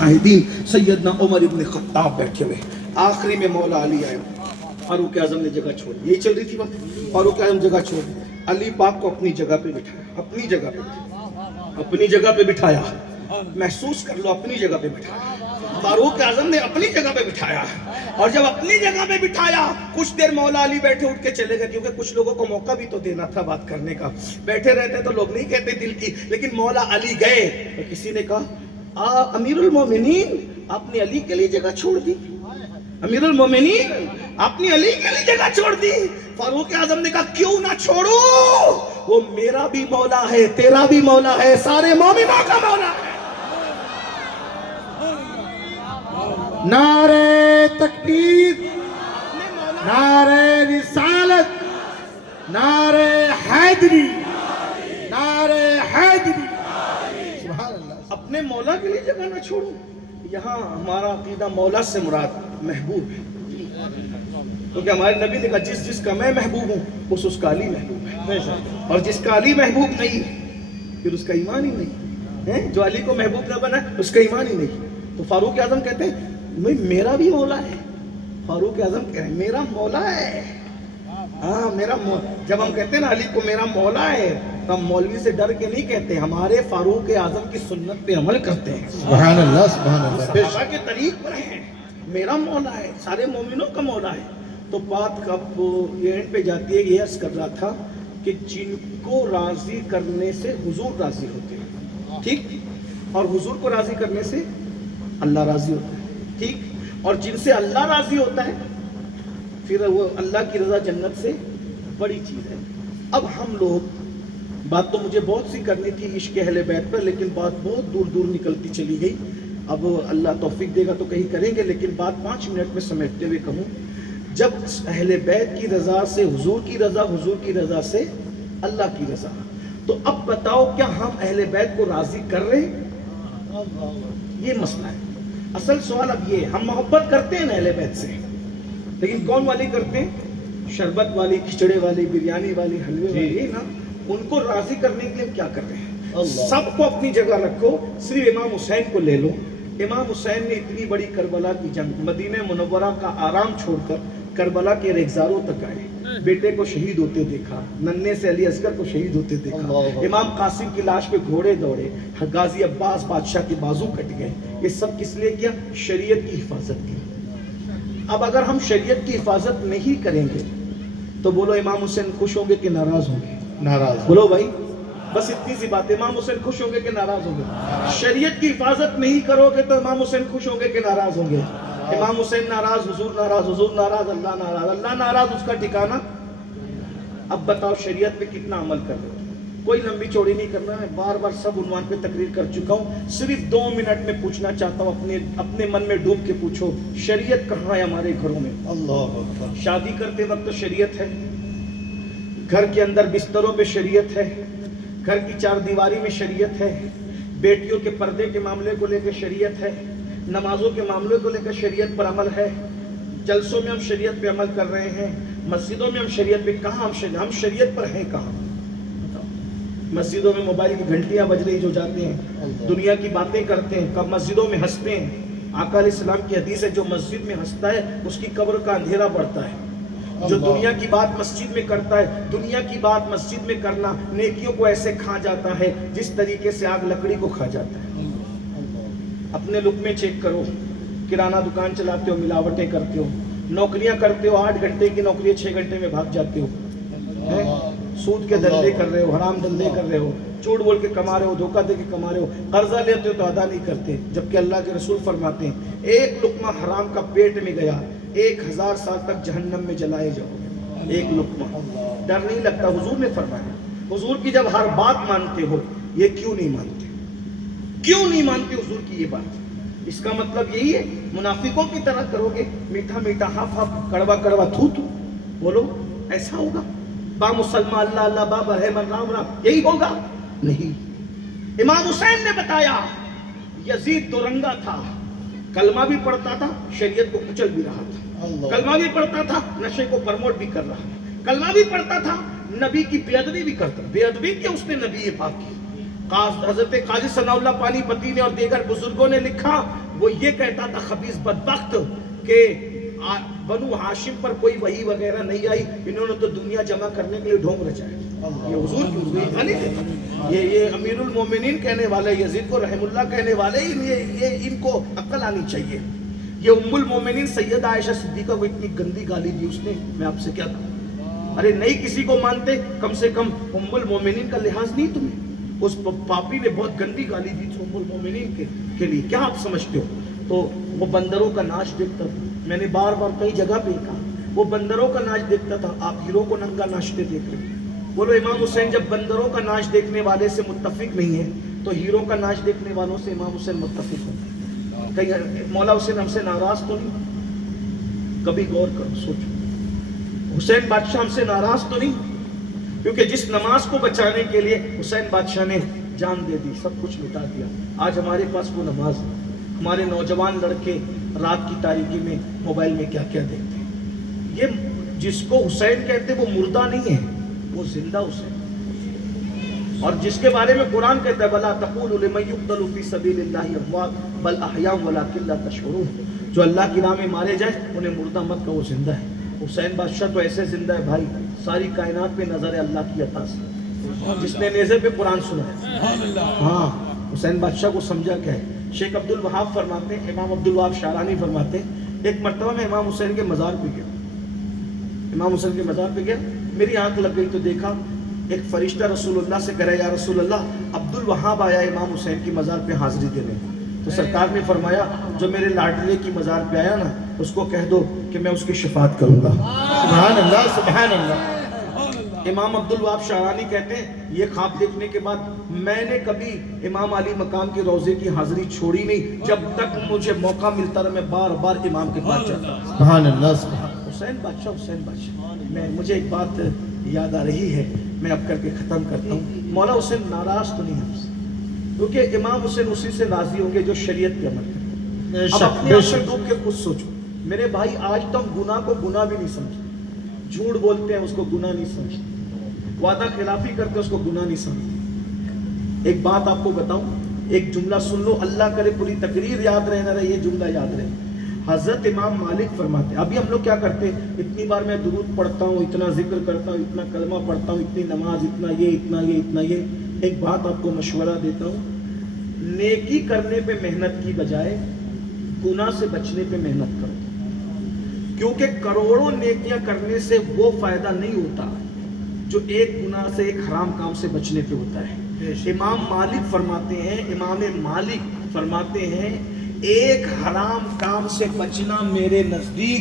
सैयदना उमर इब्न Khattab बैठे हुए, आखिरी में मौला अली आए, फारूक आजम ने जगह छोड़ी, यही चल रही थी बात। फारूक आजम जगह छोड़ी, अली पाक को अपनी जगह पे बिठाया, अपनी जगह पे, अपनी जगह पे बिठाया, महसूस कर लो, अपनी जगह पे बिठाया। फारूक आजम ने अपनी जगह पे बिठाया, और जब अपनी जगह पे बिठाया कुछ देर मौला अली बैठे, उठ के चले गए, क्योंकि कुछ लोगों को मौका भी तो देना था बात करने का। बैठे रहते तो लोग नहीं कहते दिल की, लेकिन मौला अली गए तो किसी ने कहा अमीरुल मोमिनीन आपने अली के लिए जगह छोड़ दी, अमीरुल मोमिनीन आपने अली के लिए जगह छोड़ दी। फारूक आजम ने कहा क्यों ना छोड़ो, वो मेरा भी मौला है, तेरा भी मौला है, सारे मोमिनों का मौला है। नारे तकबीर, नारे रिसालत, नारे हैदरी, नारे हैदरी। सुभान अल्लाह। अपने मौला के लिए जगह ना छोड़ो। यहाँ हमारा अकीदा मौला से मुराद महबूब है, क्योंकि हमारे नबी ने कहा जिस जिसका मैं महबूब हूँ उसका अली महबूब है, और जिसका अली महबूब नहीं फिर उसका ईमान ही नहीं है। जो अली को महबूब ना बना उसका ईमान ही नहीं। तो फारूक आजम कहते हैं भाई मेरा भी मौला है। फारूक आजम कह रहे हैं मेरा मौला है, हाँ मेरा मौला। जब हम कहते हैं ना अली को मेरा मौला है, तो हम मौलवी से डर के नहीं कहते, हमारे फारूक आजम की सुन्नत पे अमल करते हैं। सुभान अल्लाह, सुभान अल्लाह। सहाबा के तरीक पर हैं, मेरा मौला है, सारे मोमिनों का मौला है। तो बात कब एंड पे जाती है, ये अर्ज कर रहा था कि जिनको राजी करने से हुजूर राजी होते हैं, ठीक, और हुजूर को राजी करने से अल्लाह राजी होता है, ठीक, और जिनसे अल्लाह राजी होता है फिर वो अल्लाह की रजा जन्नत से बड़ी चीज़ है। अब हम लोग, बात तो मुझे बहुत सी करनी थी इश्क अहले बैत पर, लेकिन बात बहुत दूर दूर निकलती चली गई। अब अल्लाह तौफीक देगा तो कहीं करेंगे, लेकिन बात 5 मिनट में समेटते हुए कहूँ, जब अहले बैत की रजा से हुजूर की रजा, हुजूर की रजा से अल्लाह की रजा, तो अब बताओ क्या हम अहले बैत को राजी कर रहे हैं? ये मसला है। असल सवाल अब ये, हम मोहब्बत करते हैं अहले बैत से, लेकिन कौन वाली करते हैं? शरबत वाली, खिचड़े वाली, बिरयानी वाली, हलवे वाली ना। उनको राजी करने के लिए क्या कर रहे हैं? सबको अपनी जगह रखो, सिर्फ इमाम हुसैन को ले लो। इमाम हुसैन ने इतनी बड़ी करबला की जंग, मदीने मुनव्वरा का आराम छोड़कर करबला के रेगजारों तक आए, बेटे को शहीद होते देखा, नन्हे से अली असगर को शहीद होते देखा, इमाम कासिम की लाश पे घोड़े दौड़े, गाजी अब्बास बादशाह के बाजू कट गए। ये सब किस लिए किया? शरीयत की हिफाजत की। अब अगर हम शरीयत की हिफाजत नहीं करेंगे तो बोलो इमाम हुसैन खुश होंगे कि नाराज होंगे? नाराज। बोलो भाई, बस इतनी सी बात है, इमाम हुसैन खुश होंगे कि नाराज होंगे? शरीयत की हिफाजत नहीं करोगे तो इमाम हुसैन खुश होंगे कि नाराज होंगे? इमाम हुसैन नाराज, हुजूर नाराज, हुजूर नाराज, अल्लाह नाराज, अल्लाह नाराज, उसका ठिकाना। अब बताओ शरीयत पे कितना अमल कर रहे हो? कोई लंबी चौड़ी नहीं करना है, बार बार सब उन्वान पे तकरीर कर चुका हूँ। सिर्फ 2 मिनट में पूछना चाहता हूँ, अपने मन में डूब के पूछो, शरीयत कहाँ है हमारे घरों में? अल्लाह अकबर। शादी करते वक्त शरीयत है, घर के अंदर बिस्तरों पे शरीयत है, घर की 4 दीवारी में शरीयत है, बेटियों के पर्दे के मामले को लेकर शरीयत है, नमाजों के मामले को लेकर शरीयत पर अमल है, जलसों में हम शरीयत पे अमल कर रहे हैं, मस्जिदों में हम शरीयत पे, कहाँ हम शरीयत पर हैं कहाँ? मस्जिदों में मोबाइल की घंटियां बज रही, जो जाते हैं दुनिया की बातें करते हैं, कब मस्जिदों में हंसते हैं। आका अलैहिस्सलाम की हदीस है, जो मस्जिद में हंसता है उसकी कब्र का अंधेरा बढ़ता है। जो दुनिया की बात मस्जिद में करता है, दुनिया की बात मस्जिद में करना नेकियों को ऐसे खा जाता है जिस तरीके से आग लकड़ी को खा जाता है। अपने लुक में चेक करो, किराना दुकान चलाते हो, मिलावटें करते हो, नौकरियां करते हो, 8 घंटे की नौकरी 6 घंटे में भाग जाते हो, सूद के धंधे कर रहे हो, हराम धंधे कर रहे हो, झूठ बोल के कमा रहे हो, धोखा दे के कमा रहे हो, कर्जा लेते हो तो अदा नहीं करते, जबकि अल्लाह के रसूल फरमाते हैं एक लुकमा हराम का पेट में गया 1000 साल तक जहन्नम में जलाए जाओगे। एक लुकमा, डर नहीं लगता? हुजूर ने फरमाया। हुजूर की जब हर बात मानते हो, ये क्यों नहीं मानते? क्यों नहीं मानते हुजूर की ये बात? इसका मतलब यही है मुनाफिकों की तरह करोगे, मीठा मीठा हाफ हाफ, कड़वा कड़वा थू थू, बोलो ऐसा होगा? बा मुसलमान अल्लाह अल्लाह बाबा है मन राम राम, यही होगा? नहीं। इमाम हुसैन ने बताया यजीद दुरंगा था, कलमा भी पढ़ता था, शरीयत को कुचल भी रहा था, कलमा भी पढ़ता था, नशे को प्रमोट भी कर रहा था, कलमा भी पढ़ता था, नबी की बेअदबी भी करता, बेअदबी क्या उसने नबी पाक की, حضرت قاضی ثناء اللہ پانی پتی نے اور دیگر بزرگوں نے لکھا، وہ یہ کہتا تھا خبیث بدبخت کہ بنو ہاشم پر کوئی وحی وغیرہ نہیں آئی، انہوں نے تو دنیا جمع کرنے کے لیے ڈھونگ رچایا۔ یہ حضور کی حضور یہ امیر المومنین کہنے والے، یزید کو رحم اللہ کہنے والے، یہ ان کو عقل آنی چاہیے۔ یہ ام المومنین سیدہ عائشہ صدیقہ کو اتنی گندی گالی دی اس نے، میں آپ سے کیا کہوں؟ ارے نہیں کسی کو مانتے، کم سے کم ام المومنین کا لحاظ نہیں تمہیں؟ اس پاپی نے بہت گندی گالی دی تھی ام المومنین کے لیے، کیا آپ سمجھتے ہو؟ تو وہ بندروں کا ناچ دیکھتا تھا، میں نے بار بار کئی جگہ پہ کہا، وہ بندروں کا ناچ دیکھتا تھا، آپ ہیرو کو ننگا ناچتے دیکھ رہے ہیں۔ بولو امام حسین جب بندروں کا ناچ دیکھنے والے سے متفق نہیں ہے تو ہیرو کا ناچ دیکھنے والوں سے امام حسین متفق ہوں۔ کہیں مولا حسین ہم سے ناراض تو نہیں؟ کبھی غور کرو، سوچو، حسین بادشاہ ہم سے ناراض تو نہیں؟ کیونکہ جس نماز کو بچانے کے لیے حسین بادشاہ نے جان دے دی، سب کچھ مٹا دیا، آج ہمارے پاس وہ نماز ہے۔ ہمارے نوجوان لڑکے رات کی تاریکی میں موبائل میں کیا کیا دیکھتے ہیں۔ یہ جس کو حسین کہتے وہ مردہ نہیں ہے، وہ زندہ حسین۔ اور جس کے بارے میں قرآن کہتا ہے بلا تقولوا لمن یقتل فی سبیل اللہ اموات بل احیاء ولکن لا تشعرون، جو اللہ کی راہ میں مارے جائیں انہیں مردہ مت کہو، وہ زندہ ہے۔ حسین بادشاہ تو ایسے زندہ ہے بھائی، ساری کائنات پہ نظر ہے اللہ کی عطا سے، جس نے نیزے پہ قرآن سنا ہے۔ ہاں حسین بادشاہ کو سمجھا کیا ہے۔ شیخ عبد الوہاب فرماتے ہیں، امام عبد الوہاب شعرانی فرماتے ہیں، ایک مرتبہ میں امام حسین کے مزار پہ گیا، امام حسین کے مزار پہ گیا، میری آنکھ لگ گئی تو دیکھا ایک فرشتہ رسول اللہ سے کہہ رہا ہے یا رسول اللہ عبد الوہاب آیا امام حسین کی مزار پہ حاضری دینے۔ تو سرکار نے فرمایا جو میرے لاڈلے کی مزار پہ آیا نا اس کو کہہ دو کہ میں اس کی شفاعت کروں گا۔ سبحان اللہ سبحان اللہ۔ امام عبد الوہاب شعرانی کہتے ہیں یہ خواب دیکھنے کے بعد میں نے کبھی امام علی مقام کے روضے کی حاضری چھوڑی نہیں، جب تک مجھے موقع ملتا رہا میں بار بار امام کے پاس جاتا۔ سبحان اللہ سبحان اللہ۔ حسین بادشاہ، مجھے ایک بات یاد آ رہی ہے، میں اب کر کے ختم کرتا ہوں۔ مولا حسین ناراض تو نہیں ہم سے، کیونکہ امام حسین اسی سے راضی ہوں گے جو شریعت پہ عمل کرے۔ اب اپنے آپ سے ڈوب کے خود سوچو میرے بھائی، آج تو ہم گناہ کو گناہ بھی نہیں سمجھتے، جھوٹ بولتے ہیں اس کو گناہ نہیں سمجھتے، وعدہ خلافی کرتے ہیں اس کو گناہ نہیں سمجھتے۔ ایک بات آپ کو بتاؤں، ایک جملہ سن لو، اللہ کرے پوری تقریر یاد رہے نہ رہے، یہ جملہ یاد رہے۔ حضرت امام مالک فرماتے ہیں، ابھی ہم لوگ کیا کرتے ہیں، اتنی بار میں درود پڑھتا ہوں، اتنا ذکر کرتا ہوں، اتنا کلمہ پڑھتا ہوں، اتنی نماز، اتنا یہ اتنا یہ اتنا یہ۔ ایک بات آپ کو مشورہ دیتا ہوں، نیکی کرنے پہ محنت کی بجائے گناہ سے بچنے پہ محنت کرو، کیونکہ کروڑوں نیکیاں کرنے سے وہ فائدہ نہیں ہوتا جو ایک گناہ سے، ایک حرام کام سے بچنے پہ ہوتا ہے۔ امام مالک فرماتے ہیں، امام مالک فرماتے ہیں ایک حرام کام سے بچنا میرے نزدیک